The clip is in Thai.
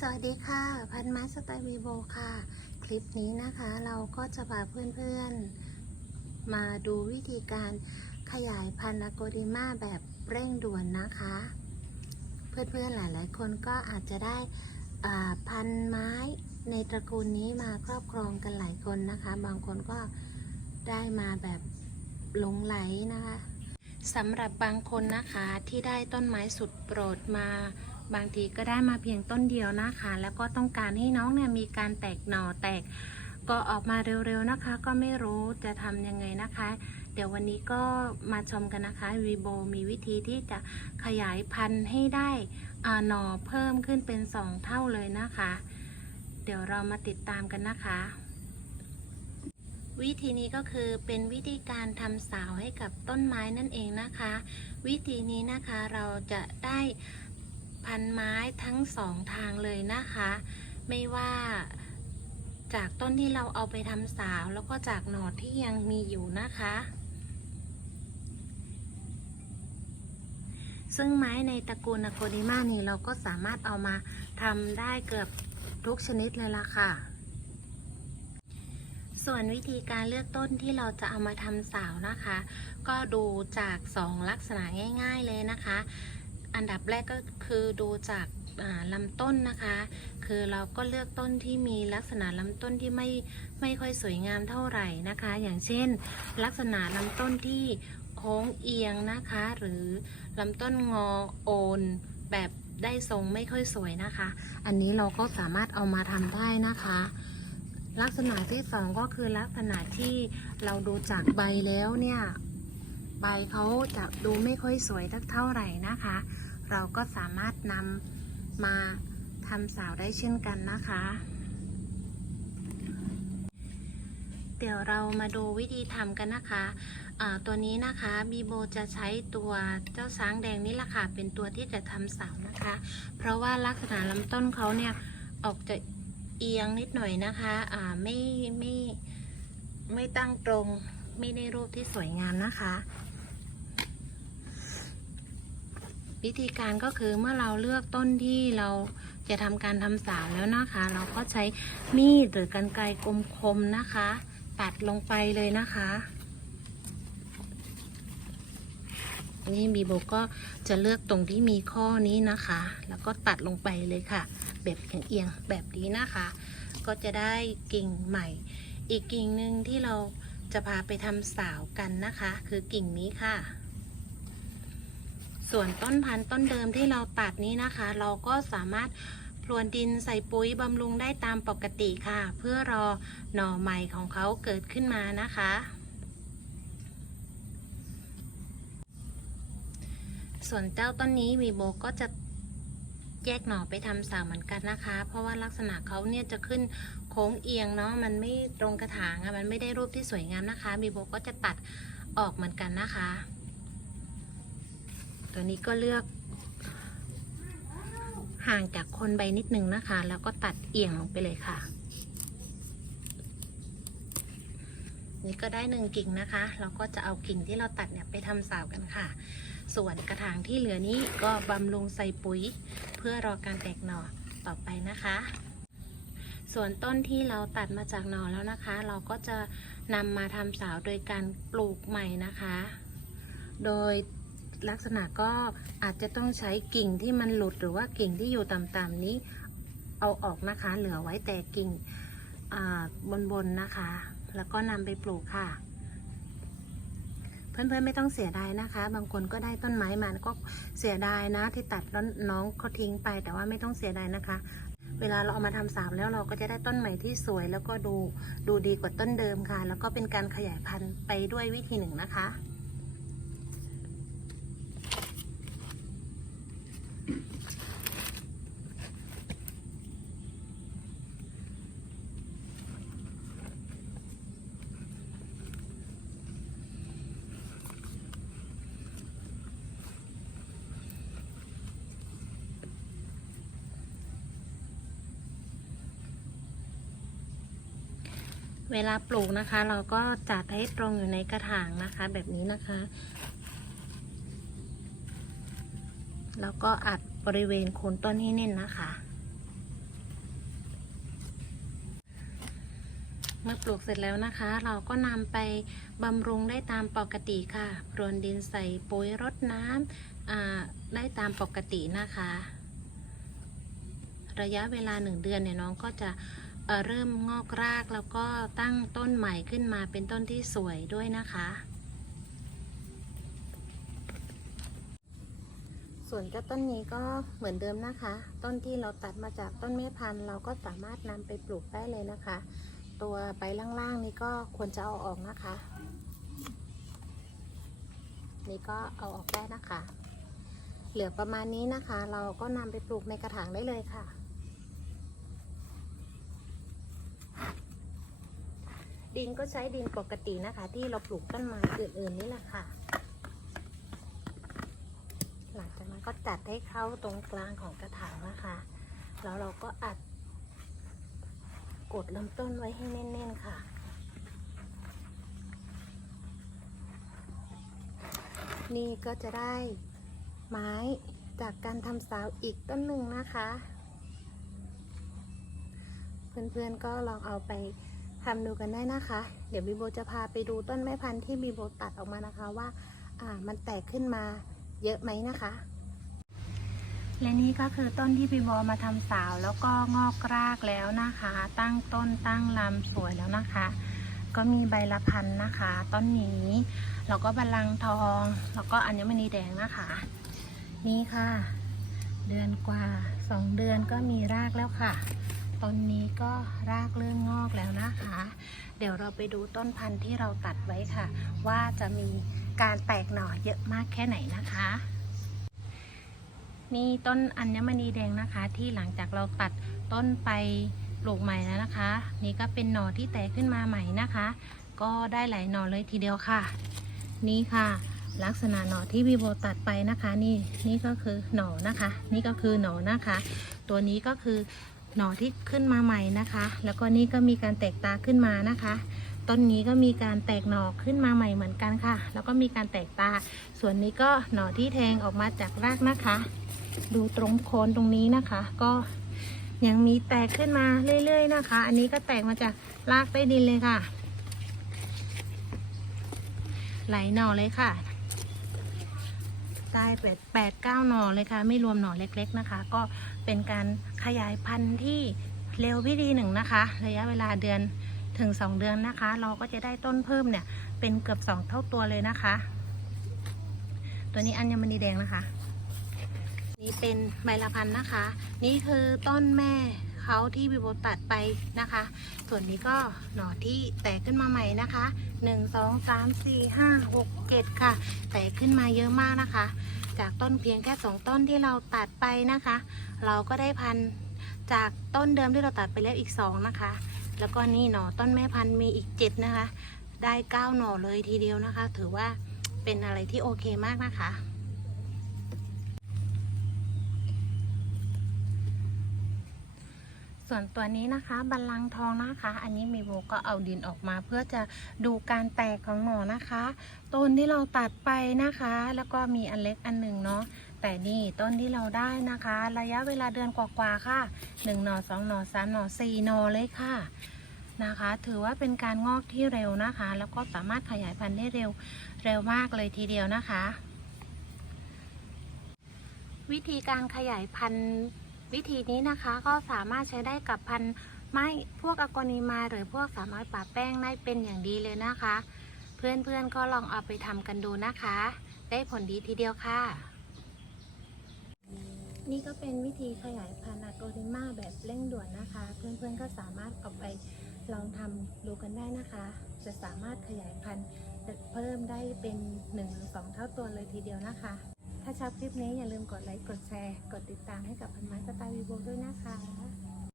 สวัสดีค่ะ พันไม้สไตล์วีโบค่ะ คลิปนี้นะคะเราก็จะพาเพื่อนๆ มาดูวิธีการขยายพันธุ์อะโกดิมาแบบเร่งด่วนนะคะ เพื่อนๆหลายๆ คนก็อาจจะได้พันธุ์ไม้ในตระกูลนี้มาครอบครองกันหลายคนนะคะ บางคนก็ได้มาแบบหลงไหลนะคะสำหรับบางคนนะคะที่ได้ต้นไม้สุดโปรดมา บางทีก็ได้มาเพียงต้นเดียวนะคะ แล้วก็ต้องการให้น้องเนี่ยมีการแตกหน่อแตกก็ออกมาเร็วๆนะคะ ก็ไม่รู้จะทำยังไงนะคะ เดี๋ยววันนี้ก็มาชมกันนะคะวีโบมีวิธีที่จะขยายพันธุ์ให้ได้หน่อเพิ่มขึ้นเป็น 2 เท่าเลยนะคะ เดี๋ยวเรามาติดตามกันนะคะ วิธีนี้ก็คือเป็นวิธีการทำสาวให้กับต้นไม้นั่นเองนะคะ วิธีนี้นะคะเราจะได้ พันไม้ทั้งสองทางเลยนะคะ ไม่ว่าจากต้นที่เราเอาไปทำสาว แล้วก็จากหน่อที่ยังมีอยู่นะคะ ซึ่งไม้ในตระกูลอะโกดิมานี่เราก็สามารถเอามาทำได้เกือบทุกชนิดเลยล่ะค่ะ ส่วนวิธีการเลือกต้นที่เราจะเอามาทำสาวนะคะ ก็ดูจากสองลักษณะง่าย ๆเลยนะคะ อันดับแรกก็คือดูจากลำต้นนะคะ คือเราก็เลือกต้นที่มีลักษณะลำต้นที่ไม่ไม่ค่อยสวยงามเท่าไหร่นะคะ อย่างเช่น ลักษณะลำต้นที่โค้งเอียงนะคะ หรือลำต้นงอโอนแบบได้ทรงไม่ค่อยสวยนะคะ อันนี้เราก็สามารถเอามาทำได้นะคะ ลักษณะที่สองก็คือลักษณะที่เราดูจากใบแล้วเนี่ย ใบเขาจะดูไม่ค่อยสวยสักเท่าไหร่นะคะ เราก็สามารถนำมาทำสาวได้เช่นกันนะคะ เดี๋ยวเรามาดูวิธีทำกันนะคะตัวนี้นะคะบีโบจะใช้ตัวเจ้าช้างแดงนี่แหละค่ะ เป็นตัวที่จะทำสาวนะคะ เพราะว่าลักษณะลำต้นเขาเนี่ยออกจะเอียงนิดหน่อยนะคะไม่ไม่ไม่ตั้งตรงไม่ได้รูปที่สวยงามนะคะ วิธีการก็คือเมื่อเราเลือกต้นที่เราจะทำการทำสาวแล้วนะคะ เราก็ใช้มีดหรือกรรไกรคมๆนะคะตัดลงไปเลยนะคะนี่บีโบก็จะเลือกตรงที่มีข้อนี้นะคะ แล้วก็ตัดลงไปเลยค่ะ แบบเอียงๆแบบนี้นะคะ ก็จะได้กิ่งใหม่ อีกกิ่งหนึ่งที่เราจะพาไปทำสาวกันนะคะ คือกิ่งนี้ค่ะ ส่วนต้นพันธุ์ต้นเดิมที่เราตัดนี้นะคะ เราก็สามารถพรวนดินใส่ปุ๋ยบำรุงได้ตามปกติค่ะ เพื่อรอหน่อใหม่ของเขาเกิดขึ้นมานะคะ ส่วนเจ้าต้นนี้วีโบก็จะแยกหน่อไปทำสาวเหมือนกันนะคะ เพราะว่าลักษณะเขาเนี่ยจะขึ้นโค้งเอียงเนาะมันไม่ตรงกระถางอะมันไม่ได้รูปที่สวยงามนะคะวีโบก็จะตัดออกเหมือนกันนะคะ ตัวนี้ก็เลือกห่างจากคนใบนิดนึงนะคะ แล้วก็ตัดเอียงลงไปเลยค่ะ นี่ก็ได้หนึ่งกิ่งนะคะ เราก็จะเอากิ่งที่เราตัดเนี่ยไปทำสาวกันค่ะ ส่วนกระถางที่เหลือนี้ก็บำรุงใส่ปุ๋ย เพื่อรอการแตกหน่อต่อไปนะคะ ส่วนต้นที่เราตัดมาจากหน่อแล้วนะคะ เราก็จะนำมาทำสาวโดยการปลูกใหม่นะคะ โดย ลักษณะก็อาจจะต้องใช้กิ่งที่มันหลุดหรือว่ากิ่งที่อยู่ต่ำๆนี้เอาออกนะคะ เหลือไว้แต่กิ่งบนๆนะคะ แล้วก็นำไปปลูกค่ะ เพื่อนๆไม่ต้องเสียดายนะคะ บางคนก็ได้ต้นไม้มาก็เสียดายนะ ที่ตัดแล้วน้องเขาทิ้งไป แต่ว่าไม่ต้องเสียดายนะคะ เวลาเราเอามาทำสาวแล้วเราก็จะได้ต้นใหม่ที่สวย แล้วก็ดูดูดีกว่าต้นเดิมค่ะ แล้วก็เป็นการขยายพันธุ์ไปด้วยวิธีหนึ่งนะคะ เวลาปลูกนะคะ เราก็จัดให้ตรงอยู่ในกระถางนะคะ แบบนี้นะคะ แล้วก็อัดบริเวณโคนต้นให้แน่นนะคะ เมื่อปลูกเสร็จแล้วนะคะ เราก็นำไปบำรุงได้ตามปกติค่ะรวนดินใส่ปุ๋ยรดน้ำได้ตามปกตินะคะ ระยะเวลาหนึ่งเดือนเนี่ยน้องก็จะ เริ่มงอกรากแล้วก็ตั้งต้นใหม่ขึ้นมาเป็นต้นที่สวยด้วยนะคะ ส่วนเจ้าต้นนี้ก็เหมือนเดิมนะคะ ต้นที่เราตัดมาจากต้นแม่พันธุ์เราก็สามารถนำไปปลูกได้เลยนะคะ ตัวใบล่างๆนี่ก็ควรจะเอาออกนะคะ นี่ก็เอาออกได้นะคะ เหลือประมาณนี้นะคะ เราก็นำไปปลูกในกระถางได้เลยค่ะ ดินก็ใช้ดินปกตินะคะ ที่เราปลูกต้นไม้อื่นๆนี่แหละค่ะ หลังจากนั้นก็จัดให้เข้าตรงกลางของกระถางนะคะ แล้วเราก็อัดกดลำต้นไว้ให้แน่นๆค่ะ นี่ก็จะได้ไม้จากการทำสาวอีกต้นหนึ่งนะคะ เพื่อนๆก็ลองเอาไป ทำดูกันได้นะคะ เดี๋ยวบีโบจะพาไปดูต้นไม้พันธุ์ที่บีโบตัดออกมานะคะว่าอ่ามันแตกขึ้นมาเยอะไหมนะคะ และนี่ก็คือต้นที่บีโบมาทำสาวแล้วก็งอกรากแล้วนะคะ ตั้งต้นตั้งลำสวยแล้วนะคะ ก็มีใบละพันนะคะ ต้นนี้แล้วก็บัลลังก์ทอง แล้วก็อัญมณีแดงนะคะ นี่ค่ะ เดือนกว่าสองเดือนก็มีรากแล้วค่ะ ต้นนี้ก็รากเริ่มงอกแล้วนะคะ เดี๋ยวเราไปดูต้นพันธุ์ที่เราตัดไว้ค่ะ ว่าจะมีการแตกหน่อเยอะมากแค่ไหนนะคะ นี่ต้นอัญมณีแดงนะคะ ที่หลังจากเราตัดต้นไปปลูกใหม่แล้วนะคะ นี่ก็เป็นหน่อที่แตกขึ้นมาใหม่นะคะ ก็ได้หลายหน่อเลยทีเดียวค่ะ นี่ค่ะลักษณะหน่อที่วีโบตัดไปนะคะ นี่นี่ก็คือหน่อนะคะ นี่ก็คือหน่อนะคะ ตัวนี้ก็คือ หน่อที่ขึ้นมาใหม่นะคะ แล้วก็นี่ก็มีการแตกตาขึ้นมานะคะ ต้นนี้ก็มีการแตกหน่อขึ้นมาใหม่เหมือนกันค่ะ แล้วก็มีการแตกตา ส่วนนี้ก็หน่อที่แทงออกมาจากรากนะคะ ดูตรงโคนตรงนี้นะคะ ก็ยังมีแตกขึ้นมาเรื่อย ๆ นะคะ อันนี้ก็แตกมาจากรากใต้ดินเลยค่ะ ไหลหน่อเลยค่ะได้แปดแปดเก้าหน่อเลยค่ะ ไม่รวมหน่อเล็ก ๆ นะคะ ก็ เป็นการขยายพันธุ์ที่เร็ววิธีหนึ่งนะคะ ระยะเวลาเดือนถึงสองเดือนนะคะ เราก็จะได้ต้นเพิ่มเนี่ยเป็นเกือบสองเท่าตัวเลยนะคะ ตัวนี้อัญมณีแดงนะคะ นี่เป็นใบละพันธุ์นะคะ นี่คือต้นแม่เขาที่บิโบตัดไปนะคะ ส่วนนี้ก็หน่อที่แตกขึ้นมาใหม่นะคะหนึ่งสองสามสี่ห้าหกเจ็ดค่ะ แตกขึ้นมาเยอะมากนะคะ จากต้นเพียงแค่สองต้นที่เราตัดไปนะคะ เราก็ได้พันธุ์จากต้นเดิมที่เราตัดไปแล้วอีกสองนะคะ แล้วก็นี่หน่อต้นแม่พันธุ์มีอีกเจ็ดนะคะ ได้เก้าหน่อเลยทีเดียวนะคะ ถือว่าเป็นอะไรที่โอเคมากนะคะ ส่วนตัวนี้นะคะบัลลังทองนะคะ อันนี้เมโบก็เอาดินออกมา เพื่อจะดูการแตกของหน่อนะคะต้นที่เราตัดไปนะคะ แล้วก็มีอันเล็กอันหนึ่งเนาะแต่นี่ต้นที่เราได้นะคะ ระยะเวลาเดือนกว่าๆค่ะหนึ่งหน่อสองหน่อสามหน่อสี่หน่อเลยค่ะนะคะ ถือว่าเป็นการงอกที่เร็วนะคะ แล้วก็สามารถขยายพันธุ์ได้เร็วเร็วมากเลยทีเดียวนะคะ วิธีการขยายพันธุ์ วิธีนี้นะคะก็สามารถใช้ได้กับพันธุ์ไม้พวกอโกนิมาหรือพวกสามน้อยป่าแป้งได้เป็นอย่างดีเลยนะคะ เพื่อนๆก็ลองเอาไปทำกันดูนะคะ ได้ผลดีทีเดียวค่ะ นี่ก็เป็นวิธีขยายพันธุ์อโกนิมาแบบเร่งด่วนนะคะ เพื่อนๆก็สามารถเอาไปลองทำดูกันได้นะคะ จะสามารถขยายพันธุ์เพิ่มได้เป็น1นึ่งสองเท่าตัวเลยทีเดียวนะคะ ถ้าชอบคลิปนี้อย่าลืมกดไลค์ กดแชร์ กดติดตามให้กับพันไม้สไตล์วีโบด้วยนะคะ